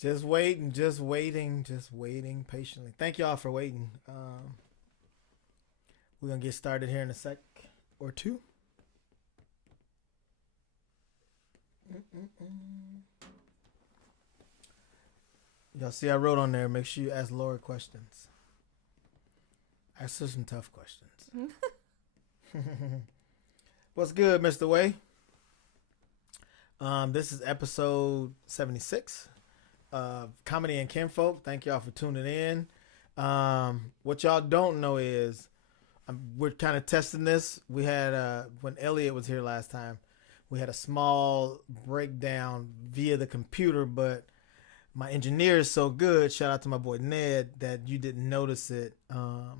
Just waiting, just waiting patiently. Thank y'all for waiting. We're gonna get started here in a sec or two. Y'all see I wrote on there, make sure you ask Laura questions. Ask her some tough questions. What's good, Mr. Way? This is episode 76 of Comedy and Kinfolk. Thank y'all for tuning in. What y'all don't know is we're kind of testing this. We had, when Elliot was here last time, we had a small breakdown via the computer, but my engineer is so good, shout out to my boy Ned, that you didn't notice it.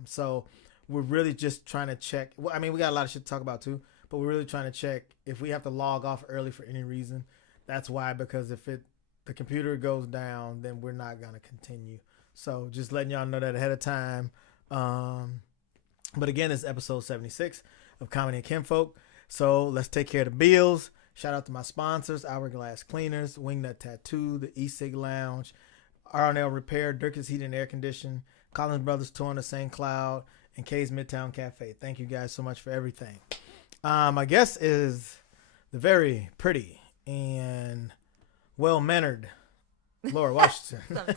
So we're really just trying to check. Well, I mean, we got a lot of shit to talk about too, but we're really trying to check if we have to log off early for any reason. That's why, because if the computer goes down, then we're not going to continue. So just letting y'all know that ahead of time. But again, it's episode 76 of Comedy and Kinfolk. So let's take care of the bills. Shout out to my sponsors, Hourglass Cleaners, Wingnut Tattoo, the E-Sig Lounge, R&L Repair, Dirk's Heat and Air Condition, Collins Brothers Tour on the St. Cloud, and K's Midtown Cafe. Thank you guys so much for everything. My guest is the very pretty and well-mannered Laura Washington. Sometimes.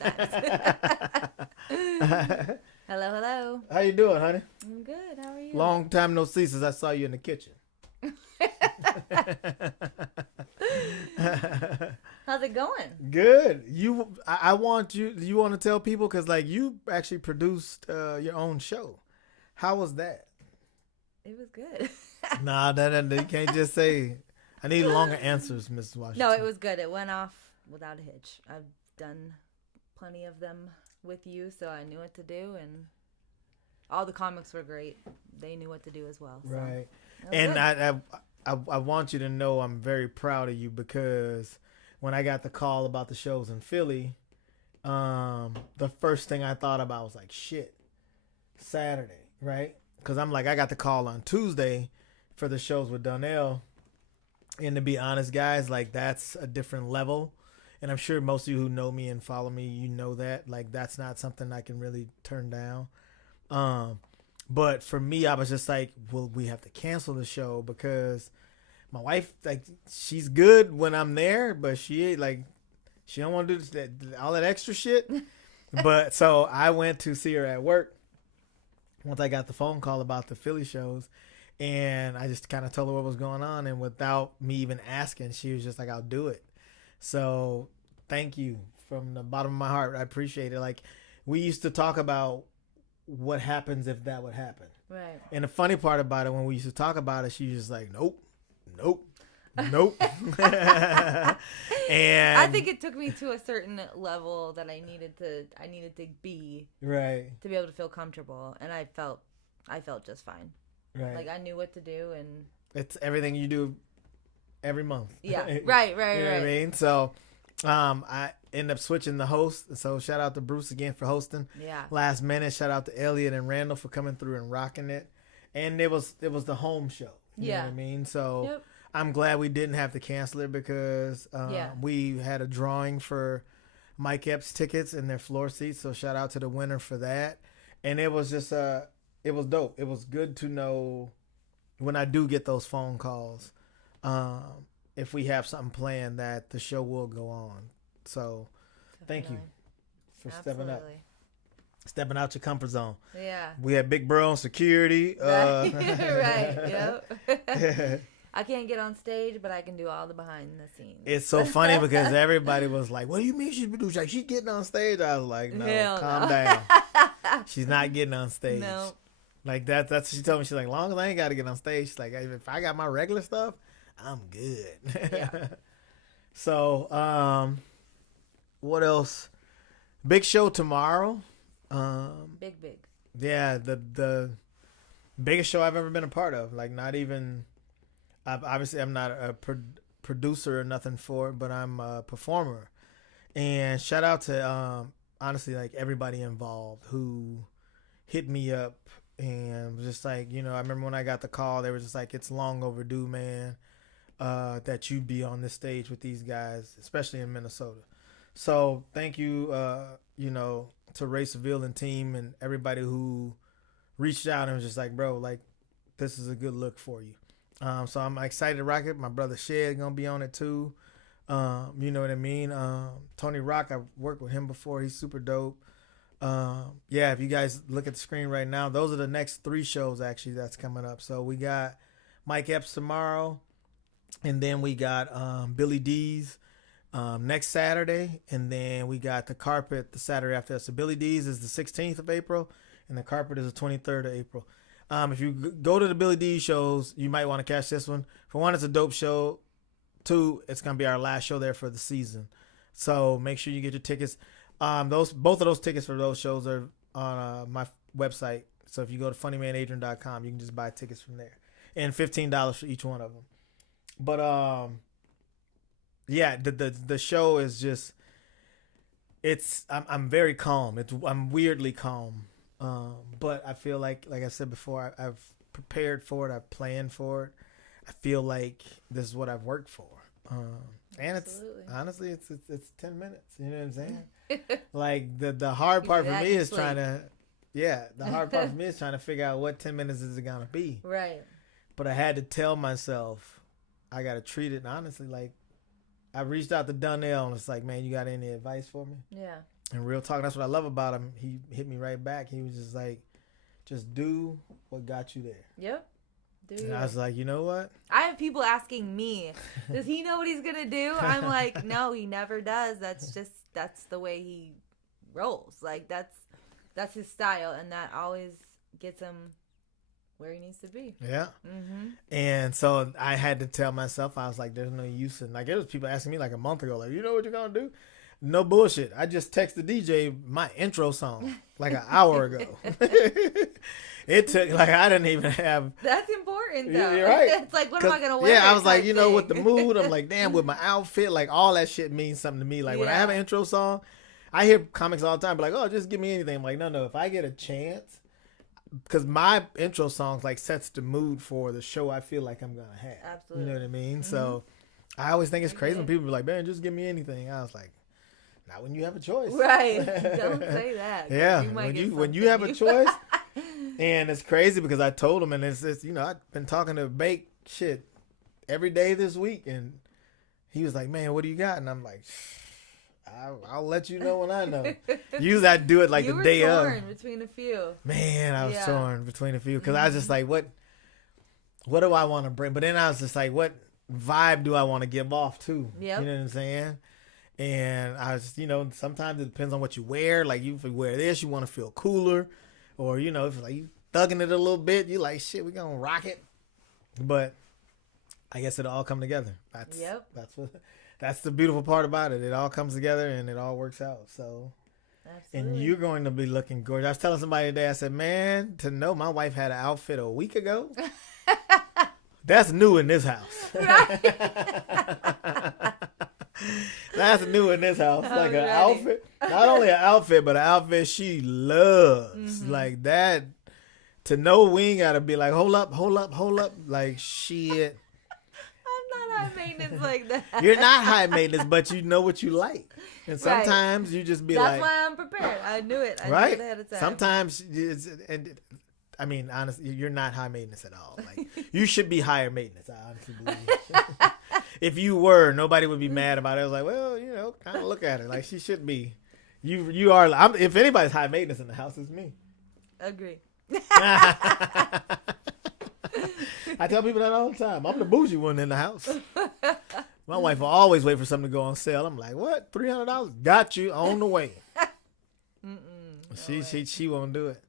Hello. How you doing, honey? I'm good. How are you? Long time no see since I saw you in the kitchen. How's it going? Good. I want you want to tell people, because like you actually produced your own show. How was that? It was good. Nah, you can't just say. I need longer answers, Mrs. Washington. No, it was good. It went off without a hitch. I've done plenty of them with you, so I knew what to do, and all the comics were great. They knew what to do as well. So. Right. And I want you to know I'm very proud of you, because when I got the call about the shows in Philly, the first thing I thought about was like, shit, Saturday, right? Because I'm like, I got the call on Tuesday for the shows with Donnell. And to be honest, guys, like that's a different level. And I'm sure most of you who know me and follow me, you know that. Like that's not something I can really turn down. But for me, I was just like, well, we have to cancel the show, because my wife, like, she's good when I'm there, but she don't want to do all that extra shit. But so I went to see her at work once I got the phone call about the Philly shows, and I just kind of told her what was going on, and without me even asking, she was just like, I'll do it. So thank you from the bottom of my heart. I appreciate it. Like, we used to talk about what happens if that would happen. Right. And the funny part about it, when we used to talk about it, she was just like, nope. And I think it took me to a certain level that I needed to be right to be able to feel comfortable, and I felt just fine. Right. Like I knew what to do, and it's everything you do every month. Yeah. Right. You know what I mean? So I ended up switching the host. So shout out to Bruce again for hosting. Yeah. Last minute. Shout out to Elliot and Randall for coming through and rocking it. And it was the home show. You know what I mean? So Yep. I'm glad we didn't have to cancel it, because we had a drawing for Mike Epps tickets and their floor seats. So shout out to the winner for that. And it was just it was dope. It was good to know when I do get those phone calls, if we have something planned, that the show will go on. So thank you for stepping out your comfort zone. Yeah. We had Big Bro on security. Right. Right. Yep. I can't get on stage, but I can do all the behind the scenes. It's so funny because everybody was like, what do you mean she's like, she's getting on stage? I was like, no, calm down. She's not getting on stage. No. Like that's what she told me. She's like, long as I ain't got to get on stage, she's like, if I got my regular stuff, I'm good. Yeah. So, what else? Big show tomorrow. Big. Yeah, the biggest show I've ever been a part of. Like, not even. Obviously, I'm not a producer or nothing for it, but I'm a performer. And shout out to honestly, like everybody involved who hit me up and was just like, I remember when I got the call, they were just like, it's long overdue, man. that you'd be on this stage with these guys, especially in Minnesota. So thank you, to Ray Seville and team and everybody who reached out and was just like, bro, like, this is a good look for you. So I'm excited to rock it. My brother Shed gonna be on it too. You know what I mean? Tony Rock, I've worked with him before. He's super dope. If you guys look at the screen right now, those are the next 3 shows actually that's coming up. So we got Mike Epps tomorrow, and then we got Billy D's next Saturday, and then we got the Carpet the Saturday after that. So Billy D's is the 16th of April, and the Carpet is the 23rd of April. If you go to the Billy D shows, you might want to catch this one. For one, it's a dope show. 2, it's gonna be our last show there for the season. So make sure you get your tickets. Both of those tickets for those shows are on my website. So if you go to funnymanadrian.com, you can just buy tickets from there, and $15 for each one of them. But the show is just, I'm very calm. I'm weirdly calm. But I feel like I said before, I've prepared for it. I've planned for it. I feel like this is what I've worked for. And Absolutely. it's honestly, it's 10 minutes. You know what I'm saying? Like the hard part for me is the hard part for me is trying to figure out what 10 minutes is it going to be. Right. But I had to tell myself I got to treat it honestly. Like, I reached out to Donnell and it's like, man, you got any advice for me? Yeah. And real talk, that's what I love about him. He hit me right back. He was just like, just do what got you there. Yep. And I was like, you know what? I have people asking me, does he know what he's going to do? I'm like, no, he never does. That's the way he rolls. Like, that's his style. And that always gets him where he needs to be. Yeah. Mm-hmm. And so I had to tell myself, I was like, there's no use in, like, there was people asking me like a month ago, like, you know what you're going to do? No bullshit. I just texted DJ my intro song like an hour ago. It took, like, I didn't even have. That's important, though. You're right. It's like, what am I going to wear? Yeah, I was like, with the mood, I'm like, damn, with my outfit, like, all that shit means something to me. Like, when I have an intro song, I hear comics all the time, be like, oh, just give me anything. I'm like, no, if I get a chance, because my intro songs, like, sets the mood for the show I feel like I'm going to have. Absolutely. You know what I mean? Mm-hmm. So I always think it's crazy when people be like, man, just give me anything. I was like, not when you have a choice. Right. Don't say that. Yeah. When you have a choice. And it's crazy because I told him, and it's I've been talking to Bake shit every day this week, and he was like, man, what do you got? And I'm like, I'll let you know when I know. Usually I do it like the day of. You were torn between a few. Man, I was torn between a few because I was just like, what do I want to bring? But then I was just like, what vibe do I want to give off to? Yep. You know what I'm saying? And I was, sometimes it depends on what you wear. Like, if you wear this, you want to feel cooler. Or, if like you thugging it a little bit, you like, shit, we gonna rock it. But I guess it'll all come together. That's the beautiful part about it. It all comes together and it all works out. So, absolutely. And you're going to be looking gorgeous. I was telling somebody today, I said, man, to know my wife had an outfit a week ago, that's new in this house. That's new in this house. I'm like an ready. Outfit. Not only an outfit, but an outfit she loves. Mm-hmm. Like that. To know we ain't gotta be like, hold up. Like, shit. I'm not high maintenance like that. You're not high maintenance, but you know what you like. And sometimes you just be That's like. That's why I'm prepared. I knew it. I knew it ahead of time. Sometimes I mean, honestly, you're not high maintenance at all. Like, you should be higher maintenance. I honestly believe. If you were, nobody would be mad about it. I was like, well, kind of look at her like she should be. You are. If anybody's high maintenance in the house, it's me. Agree. I tell people that all the time. I'm the bougie one in the house. My wife will always wait for something to go on sale. I'm like, what? $300? Got you on the way. She won't do it.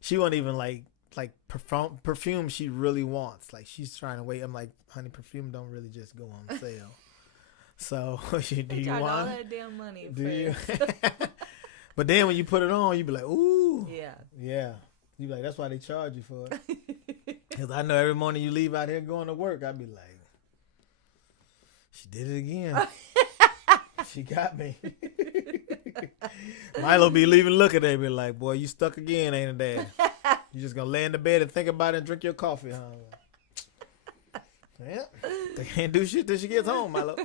She won't even like perfume she really wants. Like, she's trying to wait. I'm like, honey, perfume don't really just go on sale. So do you want all that damn money? Do you? But then when you put it on, you be like, ooh. Yeah. You be like, that's why they charge you for it. Because I know every morning you leave out here going to work, I be like, she did it again. She got me. Milo be leaving looking at me like, boy, you stuck again, ain't it, Dad? You just gonna lay in the bed and think about it and drink your coffee, huh? Yeah. They can't do shit till she gets home, my love.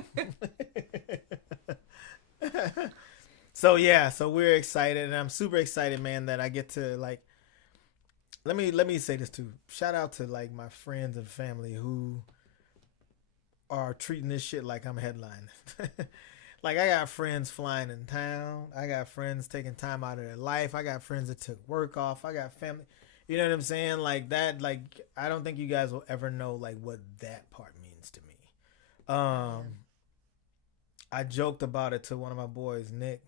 So yeah, so we're excited, and I'm super excited, man, that I get to like. Let me say this too. Shout out to like my friends and family who are treating this shit like I'm headlining. Like I got friends flying in town. I got friends taking time out of their life. I got friends that took work off. I got family. You know what I'm saying? Like that. Like I don't think you guys will ever know like what that part means to me. I joked about it to one of my boys, Nick,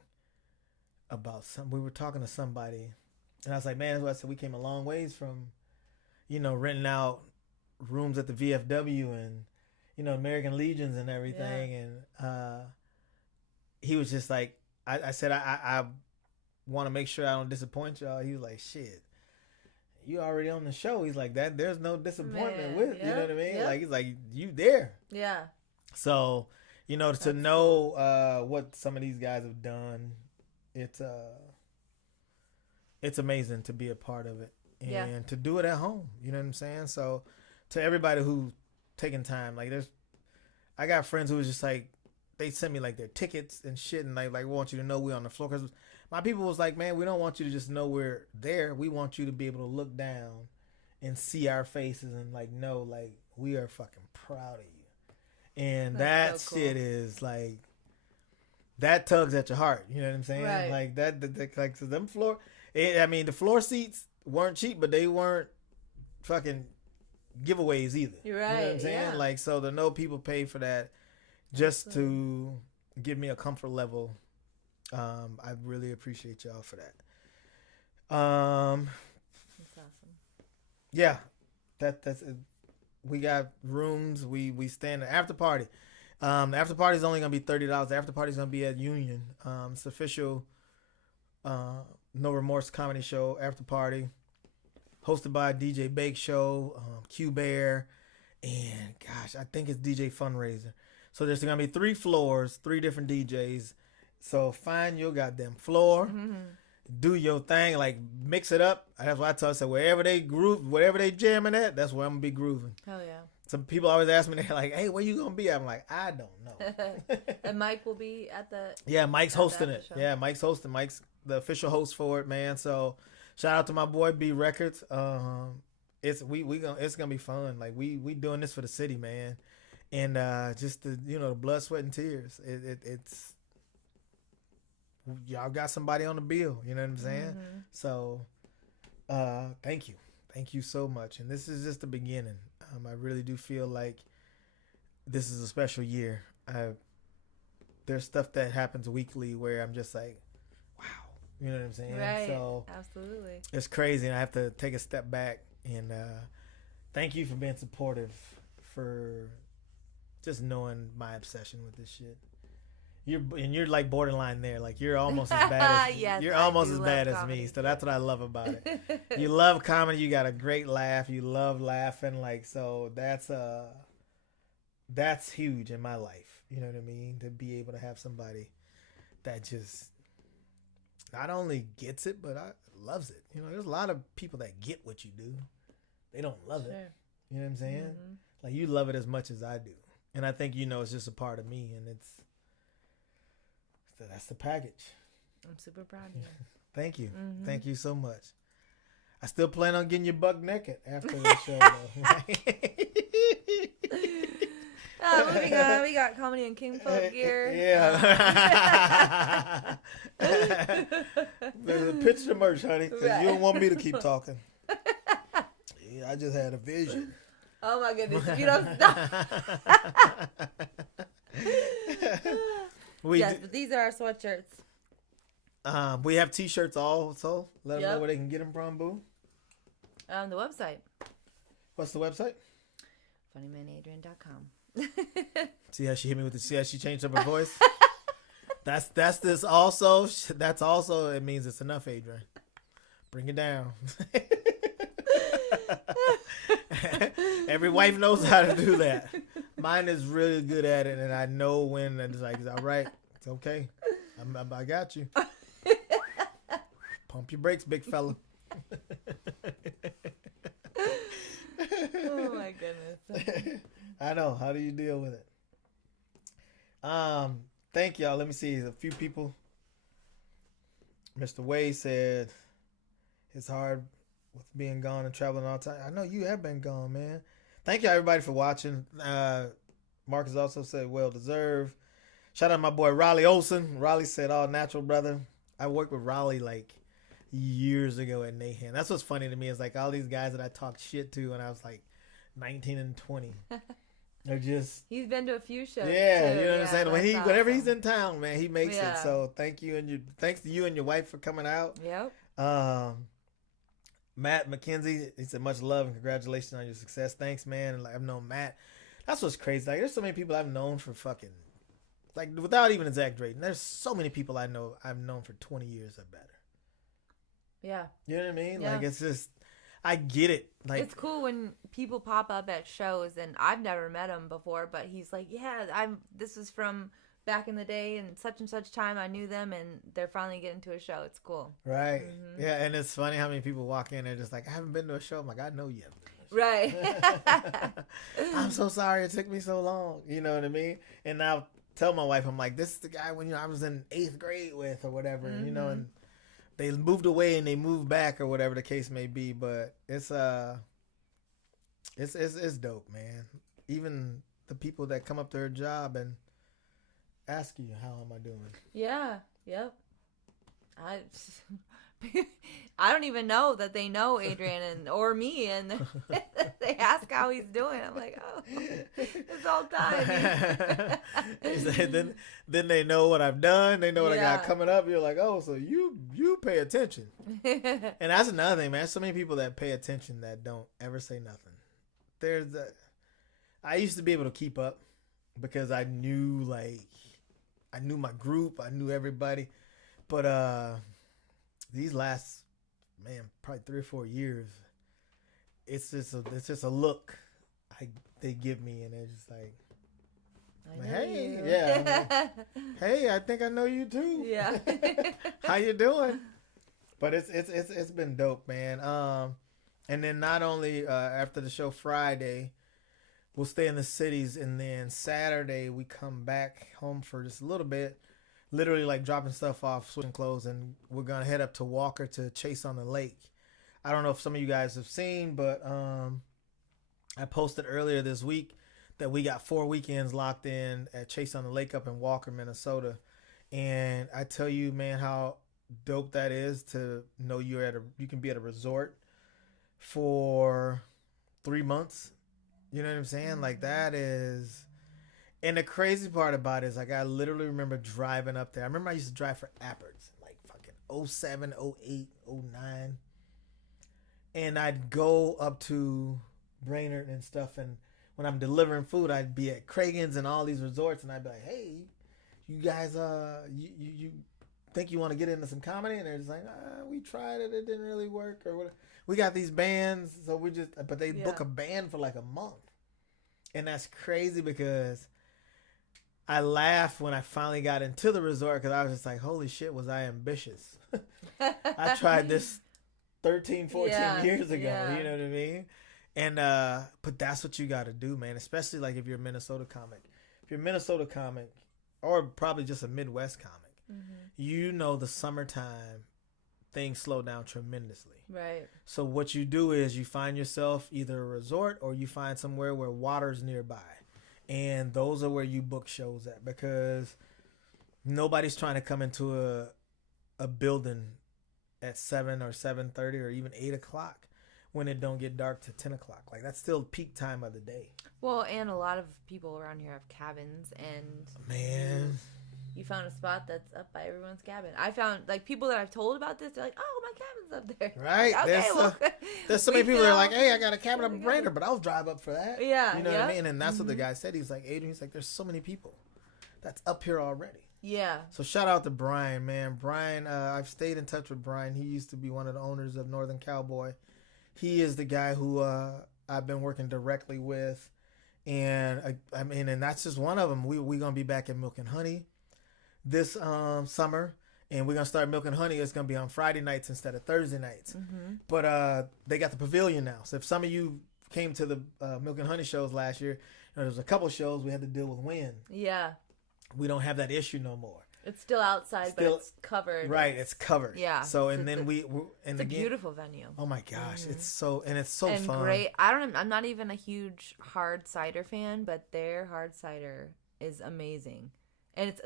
about we were talking to somebody, and I was like, man, that's what I said. We came a long ways from, renting out rooms at the VFW and, American Legions and everything. Yeah. And he was just like, I said, I want to make sure I don't disappoint y'all. He was like, shit, you already on the show. He's like, that there's no disappointment with, you know what I mean? Like, he's like, you there. Yeah. So, to know what some of these guys have done, it's amazing to be a part of it and to do it at home. You know what I'm saying? So to everybody who's taking time, like I got friends who was just like, they sent me like their tickets and shit, and like we want you to know we're on the floor. Because my people was like, man, we don't want you to just know we're there. We want you to be able to look down and see our faces and like know like we are fucking proud of you. And that's so cool. Shit is like, that tugs at your heart. You know what I'm saying? Right. Like that like so them floor. The floor seats weren't cheap, but they weren't fucking giveaways either. You're right. You know what I'm saying? Yeah. Like, so to know people pay for that just to give me a comfort level. I really appreciate y'all for that. That's awesome. Yeah, that's we got rooms. We stand at after party. The after party is only gonna be $30. The after party is gonna be at Union. It's official. No Remorse comedy show after party, hosted by DJ Bake Show, Q Bear, and gosh, I think it's DJ Fundraiser. So there's gonna be 3 floors, 3 different DJs. So find your goddamn floor, do your thing, like mix it up. That's what I tell you. So wherever they groove, whatever they jamming at, that's where I'm gonna be grooving. Hell yeah. Some people always ask me, they're like, "Hey, where you gonna be?" I'm like, I don't know. And Mike will be at the. Yeah, Mike's hosting it. Yeah, Mike's hosting. Mike's the official host for it, man. So shout out to my boy B Records. It's gonna be fun. Like we doing this for the city, man. And just the the blood, sweat, and tears. It's y'all got somebody on the bill. You know what I'm saying? Mm-hmm. So thank you so much. And this is just the beginning. I really do feel like this is a special year. There's stuff that happens weekly where I'm just like, wow. You know what I'm saying? Right. So absolutely, it's crazy, and I have to take a step back and thank you for being supportive, for just knowing my obsession with this shit. You're like borderline there. Like you're almost as bad as yes, you're almost as bad as me. So that's what I love about it. You love comedy. You got a great laugh. You love laughing. Like, so that's huge in my life. You know what I mean? To be able to have somebody that just not only gets it, but loves it. There's a lot of people that get what you do. They don't love it. You know what I'm saying? Mm-hmm. Like you love it as much as I do. And I think, it's just a part of me, and that's the package. I'm super proud of you. Thank you. Mm-hmm. Thank you so much. I still plan on getting you buck naked after the show, though. Moving on, we got comedy and kinfolk gear. Yeah. Pitch the merch, honey, because you don't want me to keep talking. Yeah, I just had a vision. Oh my goodness! If you don't stop. But these are our sweatshirts. We have T-shirts also. Let them know where they can get them from, boo. The website. What's the website? funnymanadrian.com. See how she hit me with the. See how she changed up her voice. That's this also. That's also. It means it's enough, Adrian. Bring it down. Every wife knows how to do that. Mine is really good at it, and I know when it's like, it's all right. It's okay. I got you. Pump your brakes, big fella. Oh my goodness. I know. How do you deal with it? Thank y'all. Let me see. A few people. Mr. Wade said it's hard with being gone and traveling all the time. I know you have been gone, man. Thank you everybody for watching. Marcus also said well deserved. Shout out to my boy Raleigh Olson. Raleigh said all natural, brother. I worked with Raleigh like years ago at Nahan. That's what's funny to me is like all these guys that I talked shit to when I was like 19 and 20. They're just He's been to a few shows. yeah, too. you know what I'm saying. Whenever awesome. he's in town, man, he makes it. So thanks to you and your wife for coming out. Yep. Matt McKenzie, he said much love and congratulations on your success. Thanks, man. And like I've known Matt. That's what's crazy. Like there's so many people I've known for fucking like without even exaggerating. There's so many people I've known for 20 years or better. Yeah. You know what I mean? Yeah. Like it's just I get it. Like it's cool when people pop up at shows and I've never met him before, but he's like, yeah, this was from back in the day and such time I knew them and they're finally getting to a show. It's cool. Right. Mm-hmm. Yeah, and it's funny how many people walk in and they're just like, I haven't been to a show. I'm like, I know you haven't been to a show. Right. I'm so sorry it took me so long. You know what I mean? And I'll tell my wife, I'm like, this is the guy when I was in 8th grade with or whatever, mm-hmm. and they moved away and they moved back or whatever the case may be, but it's dope, man. Even the people that come up to her job and ask you, how am I doing? Yeah. Yep. I don't even know that they know Adrian or me, and they ask how he's doing. I'm like, oh, it's all time. then they know what I've done. They know what I got coming up. You're like, oh, so you pay attention. And that's another thing, man. There's so many people that pay attention that don't ever say nothing. I used to be able to keep up because I knew my group. I knew everybody. But these last, man, probably 3 or 4 years, it's just a look they give me, and they're just like, hey, yeah, like, hey, I think I know you too. Yeah. How you doing? But it's been dope, man. And then not only after the show Friday, we'll stay in the cities, and then Saturday we come back home for just a little bit. Literally like dropping stuff off, switching clothes, and we're gonna head up to Walker to Chase on the Lake. I don't know if some of you guys have seen, but I posted earlier this week that we got 4 weekends locked in at Chase on the Lake up in Walker, Minnesota. And I tell you, man, how dope that is to know you can be at a resort for 3 months. You know what I'm saying? Mm-hmm. Like that is. And the crazy part about it is, like, I literally remember driving up there. I remember I used to drive for Apperts, like, fucking 07, 08, 09. And I'd go up to Brainerd and stuff, and when I'm delivering food, I'd be at Cragen's and all these resorts, and I'd be like, hey, you guys, you think you want to get into some comedy? And they're just like, we tried it. It didn't really work, or whatever. We got these bands, so but they book a band for, like, a month. And that's crazy because I laughed when I finally got into the resort because I was just like, holy shit, was I ambitious. I tried this 13, 14 years ago. Yeah. You know what I mean? And, but that's what you got to do, man. Especially like if you're a Minnesota comic. If you're a Minnesota comic or probably just a Midwest comic, you know the summertime things slow down tremendously. Right. So what you do is you find yourself either a resort or you find somewhere where water's nearby. And those are where you book shows at because nobody's trying to come into a building at 7 or 7:30 or even 8 o'clock when it don't get dark to 10 o'clock. Like that's still peak time of the day. Well, and a lot of people around here have cabins, and man, you found a spot that's up by everyone's cabin. I found like people that I've told about this, they're like, "Oh, my cabin's up there." Right? Okay, there's so many people that are like, "Hey, I got a cabin up in Brainerd, but I'll drive up for that." Yeah, you know what I mean. And that's what the guy said. He's like, Adrian, he's like, "There's so many people that's up here already." Yeah. So shout out to Brian, man. Brian, I've stayed in touch with Brian. He used to be one of the owners of Northern Cowboy. He is the guy who I've been working directly with, and I mean, and that's just one of them. We're gonna be back at Milk and Honey this summer, and we're gonna start Milk and Honey. It's gonna be on Friday nights instead of Thursday nights. But they got the pavilion now. So if some of you came to the Milk and Honey shows last year, There was a couple shows we had to deal with wind. Yeah. We don't have that issue no more. It's still outside, but it's covered. Right, it's covered. Yeah. So and then it's a beautiful venue. Oh my gosh, it's so fun. Great. I'm not even a huge hard cider fan, but their hard cider is amazing. And it's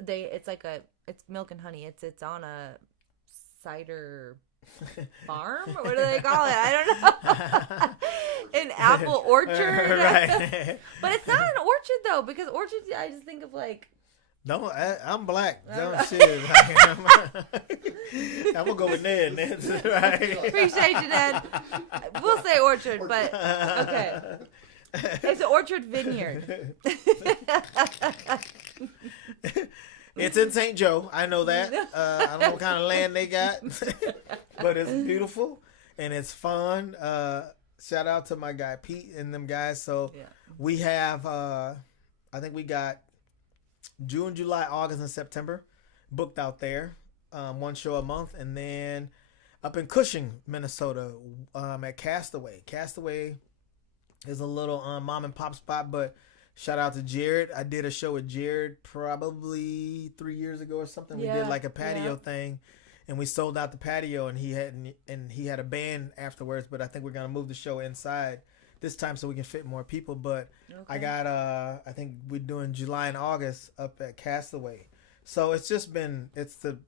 milk and honey. It's on a cider farm, or what do they call it? I don't know. An apple orchard. Right. But it's not an orchard though, because orchards I just think of like. No, I'm black. Don't shit. I'm gonna go with Ned. Ned's right. Appreciate you, Ned. We'll say orchard, but okay. It's an orchard vineyard. It's in St. Joe. I know that. I don't know what kind of land they got, but it's beautiful and it's fun. Shout out to my guy Pete and them guys. So we have, I think we got June, July, August, and September booked out there. One show a month, and then up in Cushing, Minnesota, at Castaway. Castaway is a little mom and pop spot, but shout out to Jared. I did a show with Jared probably 3 years ago or something. We did like a patio thing, and we sold out the patio, and he had a band afterwards. But I think we're gonna move the show inside this time so we can fit more people. But I got I think we're doing July and August up at Castaway. So it's the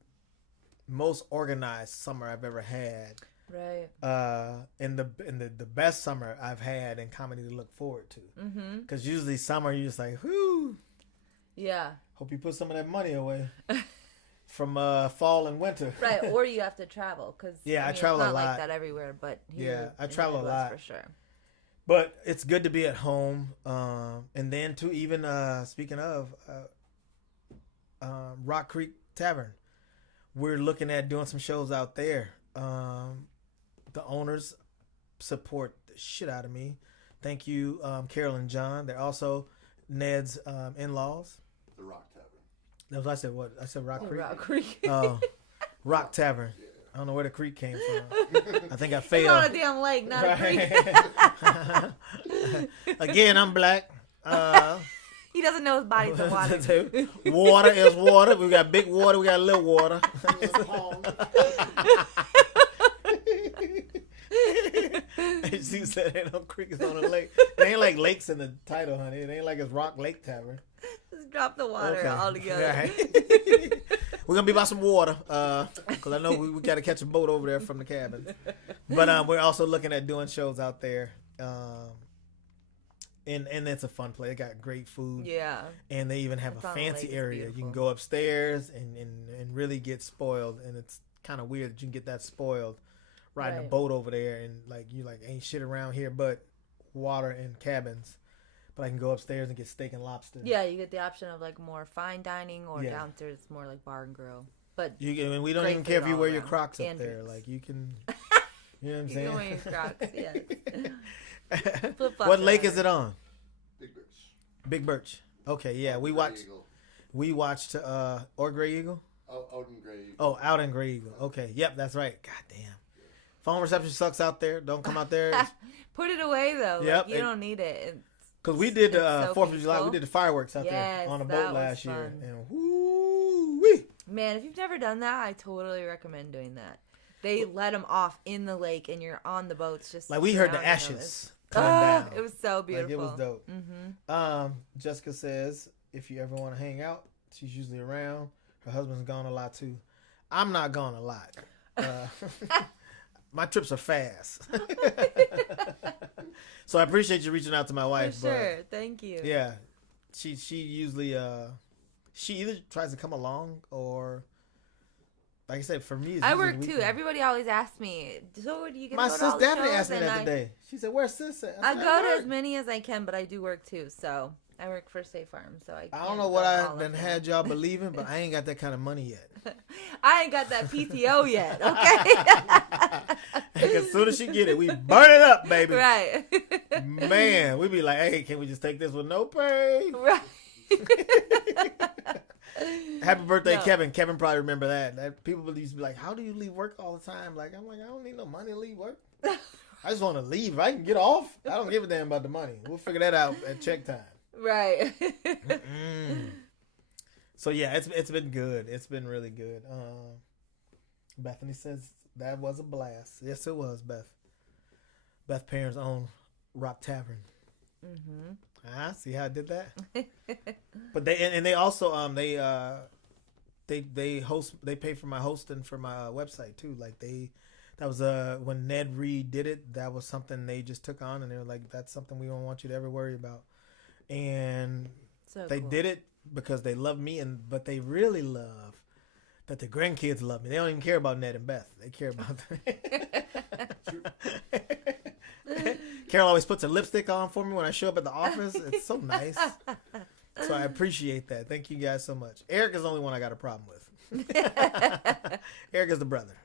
most organized summer I've ever had. Right. And the best summer I've had in comedy to look forward to. Because usually summer you're just like, whoo. Yeah. Hope you put some of that money away from fall and winter. Right. Or you have to travel because I travel it's a not lot. like that everywhere, but here I travel a lot for sure. But it's good to be at home. And then too, even speaking of Rock Creek Tavern, we're looking at doing some shows out there. The owners support the shit out of me. Thank you, Carol and John. They're also Ned's in-laws. The Rock Tavern. That was I said what? I said Rock Creek. Rock Creek. Rock Tavern. I don't know where the creek came from. I think I failed. It's on a damn lake, not a creek. Again, I'm black. He doesn't know his body's in water. Water is water. We got big water. We got little water. She said ain't no creeks on the lake. It ain't like lakes in the title, honey. It ain't like it's Rock Lake Tavern. Just drop the water altogether. Right. We're gonna be by some water, because I know we got to catch a boat over there from the cabin. But we're also looking at doing shows out there, and it's a fun place. They got great food, and they even have a fancy area. You can go upstairs and really get spoiled, and it's kind of weird that you can get that spoiled riding a boat over there, and you ain't shit around here but water and cabins. But I can go upstairs and get steak and lobster. Yeah, you get the option of more fine dining, or downstairs it's more like bar and grill. But we don't even care if you wear your Crocs up there. You can, you know what I'm saying? You can wear your Crocs. Yes. What lake is it on? Big Birch. Big Birch. Okay, yeah, we watched or Gray Eagle. Out in Gray Eagle. Oh, out in Gray Eagle. Okay, yep, that's right. God damn. Phone reception sucks out there. Don't come out there. Put it away though. Yep, you don't need it. Because we did the so 4th of July. We did the fireworks out there on a boat last year. And whoo-wee. Man, if you've never done that, I totally recommend doing that. They let them off in the lake, and you're on the boats. Just we heard the ashes coming down. It was so beautiful. It was dope. Mm-hmm. Jessica says, if you ever want to hang out, she's usually around. Her husband's gone a lot, too. I'm not gone a lot. My trips are fast. So I appreciate you reaching out to my wife. For sure. Thank you. Yeah. She usually she either tries to come along, or like I said, for me it's I work too. Everybody always asks me, so do you get to go to all the Daphne shows? asked me that today. She said, where's sis at? I go to as many as I can, but I do work too. So I work for State Farm, so I don't know what I done had y'all believing, but I ain't got that kind of money yet. I ain't got that PTO yet, okay? As soon as she get it, we burn it up, baby. Right. Man, we be like, hey, can we just take this with no pay? Right. Happy birthday, no. Kevin. Kevin probably remember that. People used to be like, how do you leave work all the time? I'm like, I don't need no money to leave work. I just want to leave. I can get off. I don't give a damn about the money. We'll figure that out at check time. Right. So yeah, it's been good. It's been really good. Bethany says that was a blast. Yes, it was, Beth. Beth Parents' own Rock Tavern. Mm-hmm. See how I did that? But they also they pay for my hosting for my website too. Like that was when Ned Reed did it, that was something they just took on, and they were like, that's something we don't want you to ever worry about. And So they cool. did it because they love me, but they really love that the grandkids love me. They don't even care about Ned and Beth. They care about Carol always puts a lipstick on for me when I show up at the office. It's so nice. So I appreciate that. Thank you guys so much. Eric is the only one I got a problem with. Eric is the brother.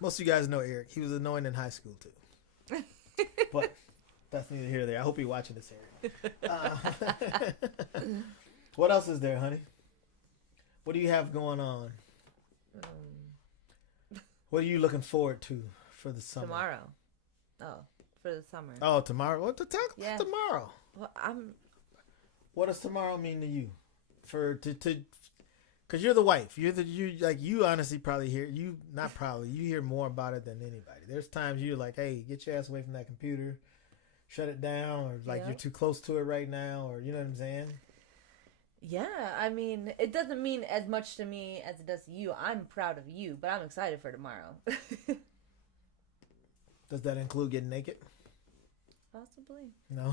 Most of you guys know Eric. He was annoying in high school too. But that's neither here nor there. I hope you're watching this, Eric. What else is there, honey? What do you have going on? What are you looking forward to for the summer? Tomorrow. Oh, for the summer. Oh, tomorrow? What to talk about tomorrow? Well, What does tomorrow mean to you? Because you're the wife. You honestly probably hear you hear more about it than anybody. There's times you're like, hey, get your ass away from that computer, shut it down, or like you're too close to it right now, or you know what I'm saying? Yeah, I mean, it doesn't mean as much to me as it does to you. I'm proud of you, but I'm excited for tomorrow. Does that include getting naked? Possibly. No.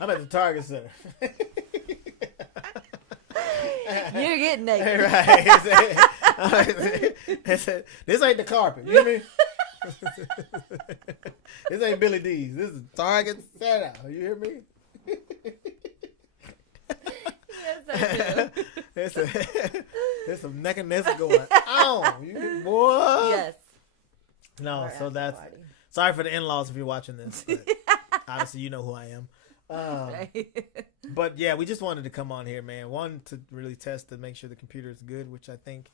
I'm at the Target Center. You're getting naked. Right. This ain't the carpet. You hear me? This ain't Billy D's. This is Target Center. You hear me? Yes, I do. There's some neck and necks going on. You boy. Yes. No, Or so after that's party. sorry for the in-laws if you're watching this. But obviously, you know who I am. Right. But yeah, we just wanted to come on here, man. One, to really test to make sure the computer is good, which I think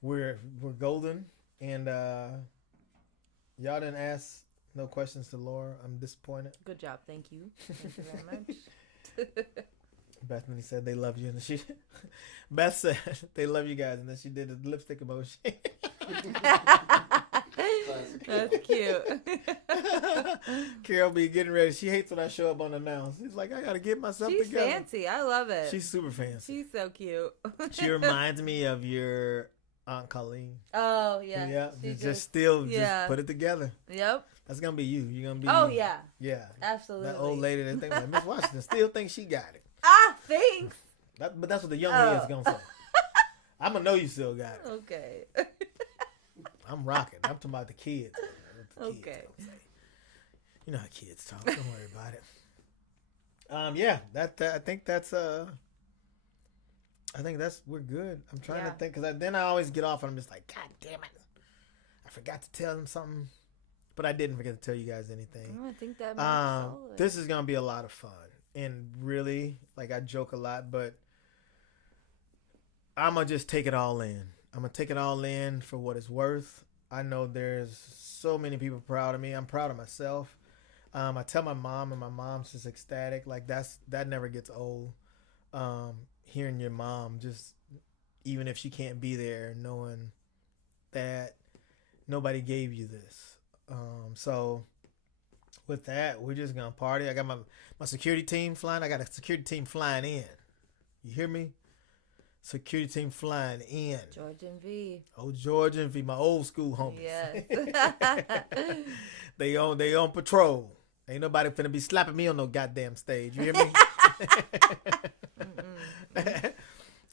we're golden. And y'all didn't ask no questions to Laura. I'm disappointed. Good job. Thank you. Thank you very much. Bethany said they love you, and Beth said they love you guys, and then she did the lipstick emoji. That's cute. Carol be getting ready. She hates when I show up unannounced. She's like, I gotta get myself She's together. fancy. I love it. She's super fancy. She's so cute. She reminds me of your Aunt Colleen. Oh yeah. Yeah. She Just put it together. Yep. That's gonna be you. You're gonna be. Oh yeah. Yeah. Absolutely. That old lady that think like Miss Washington still thinks she got it. Ah, thanks. But that's what the young head's gonna say. I'm gonna know you still got it. Okay. I'm rocking. I'm talking about the kids. Okay. You know how kids talk. Don't worry about it. Yeah. I think that's we're good. I'm trying to think because then I always get off and I'm just like, God damn it, I forgot to tell them something, but I didn't forget to tell you guys anything. I think that makes solid. This is gonna be a lot of fun, and really, like I joke a lot, but I'm gonna just take it all in. I'm gonna take it all in for what it's worth. I know there's so many people proud of me. I'm proud of myself. I tell my mom, and my mom's just ecstatic. Like that never gets old. Hearing your mom, just even if she can't be there, knowing that nobody gave you this. So with that, we're just gonna party. I got my security team flying. I got a security team flying in. You hear me? Security team flying in. George and V. Oh, George and V, my old school homies. Yes. They on patrol. Ain't nobody finna be slapping me on no goddamn stage. You hear me?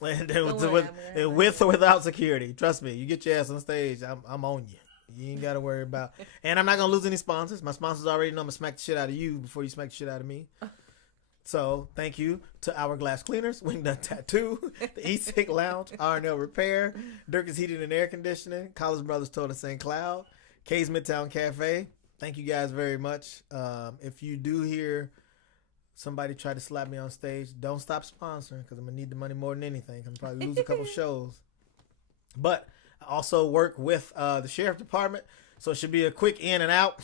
And with or without security, trust me, you get your ass on stage, I'm on you. You ain't gotta worry about. And I'm not gonna lose any sponsors. My sponsors already know I'm gonna smack the shit out of you before you smack the shit out of me. So thank you to Hourglass Cleaners, Wingdut Tattoo, the E-Sick Lounge, R&L Repair, Dirk's Heating and Air Conditioning, Collins Brothers Total St. Cloud, K's Midtown Cafe. Thank you guys very much. If you do hear somebody try to slap me on stage, don't stop sponsoring because I'm going to need the money more than anything. I'm probably lose a couple shows. But I also work with the Sheriff Department, so it should be a quick in and out.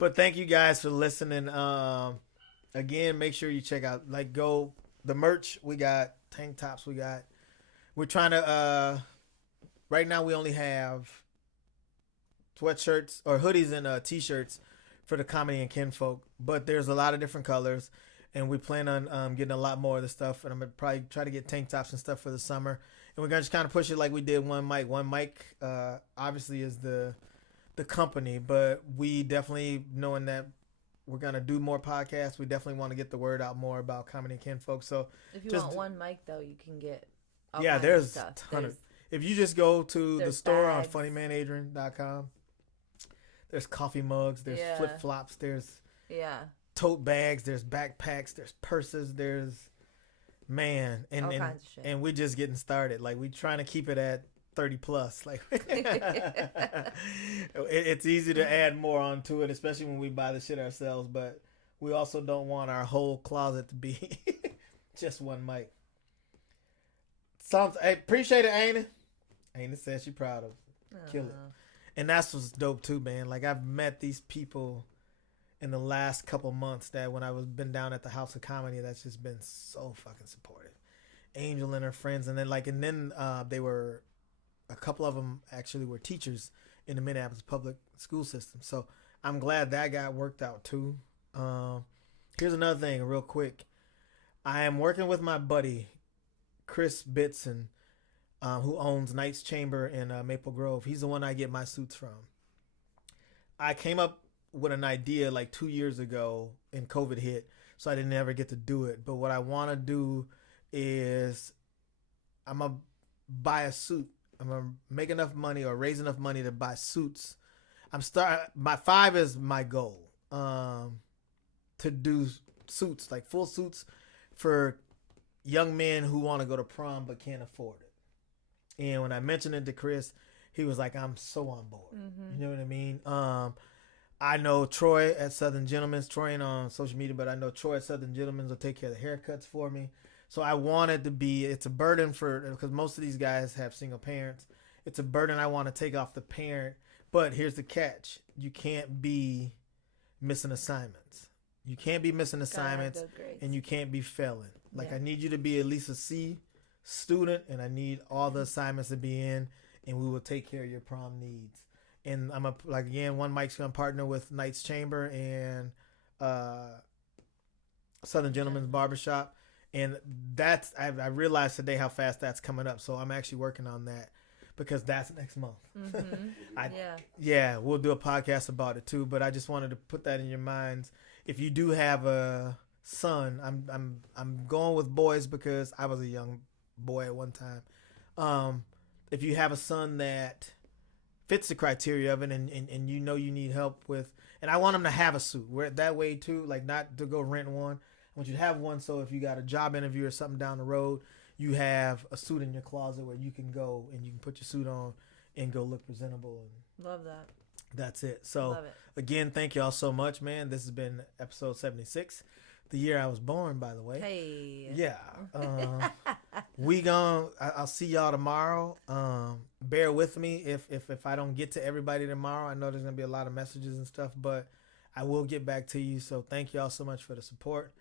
But thank you guys for listening. Again, make sure you check out the merch. We got tank tops. We're trying to. Right now, we only have sweatshirts or hoodies and t-shirts for the comedy and kinfolk, but there's a lot of different colors, and we plan on getting a lot more of the stuff. And I'm gonna probably try to get tank tops and stuff for the summer. And we're gonna just kind of push it like we did One Mic. One Mic, obviously, is the company, but we definitely, knowing that we're gonna do more podcasts, we definitely want to get the word out more about comedy and kinfolk. So if you want One Mic though, you can get there's stuff. a ton of. If you just go to the store bags. on funnymanadrian.com, there's coffee mugs, there's flip flops, there's tote bags, there's backpacks, there's purses, there's all kinds of shit. And we're just getting started. Like, we trying to keep it at 30 plus. Like, it's easy to add more onto it, especially when we buy the shit ourselves. But we also don't want our whole closet to be just One Mic. I appreciate it, Aina. Aina says she's proud of it. Kill it. And that's what's dope too, man. Like, I've met these people in the last couple months that when I was been down at the House of Comedy, that's just been so fucking supportive. Angel and her friends, and then they were, a couple of them actually were teachers in the Minneapolis public school system. So I'm glad that got worked out too. Here's another thing, real quick. I am working with my buddy Chris Bitson, who owns Knight's Chamber in Maple Grove. He's the one I get my suits from. I came up with an idea like 2 years ago, and COVID hit, so I didn't ever get to do it. But what I want to do is I'm going to buy a suit. I'm going to make enough money or raise enough money to buy suits. My 5 is my goal, to do suits, like full suits for young men who want to go to prom but can't afford it. And when I mentioned it to Chris, he was like, I'm so on board. Mm-hmm. You know what I mean? I know Troy at Southern Gentlemen's. Troy ain't on social media, but I know Troy at Southern Gentlemen's will take care of the haircuts for me. So I want it to be, it's a burden because most of these guys have single parents. It's a burden I want to take off the parent. But here's the catch. You can't be missing assignments. You can't be missing assignments, and you can't be failing. Like, I need you to be at least a C student, and I need all the assignments to be in, and we will take care of your prom needs. And again, One Mic's gonna partner with Knight's Chamber and Southern Gentlemen's Barbershop, and that's I realized today how fast that's coming up. So I'm actually working on that because that's next month. Mm-hmm. We'll do a podcast about it too. But I just wanted to put that in your minds. If you do have a son, I'm going with boys because I was a young boy at one time. If you have a son that fits the criteria of it, and you know you need help with, and I want him to have a suit. Wear it that way too, like not to go rent one. I want you to have one, so if you got a job interview or something down the road, you have a suit in your closet where you can go and you can put your suit on and go look presentable. And love that. That's it. So again, thank y'all so much, man. This has been episode 76. The year I was born, by the way. Hey. Yeah. I'll see y'all tomorrow. Bear with me if I don't get to everybody tomorrow. I know there's going to be a lot of messages and stuff, but I will get back to you. So thank y'all so much for the support.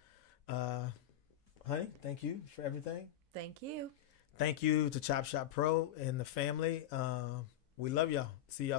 Honey, thank you for everything. Thank you. Thank you to Chop Shop Pro and the family. We love y'all. See y'all.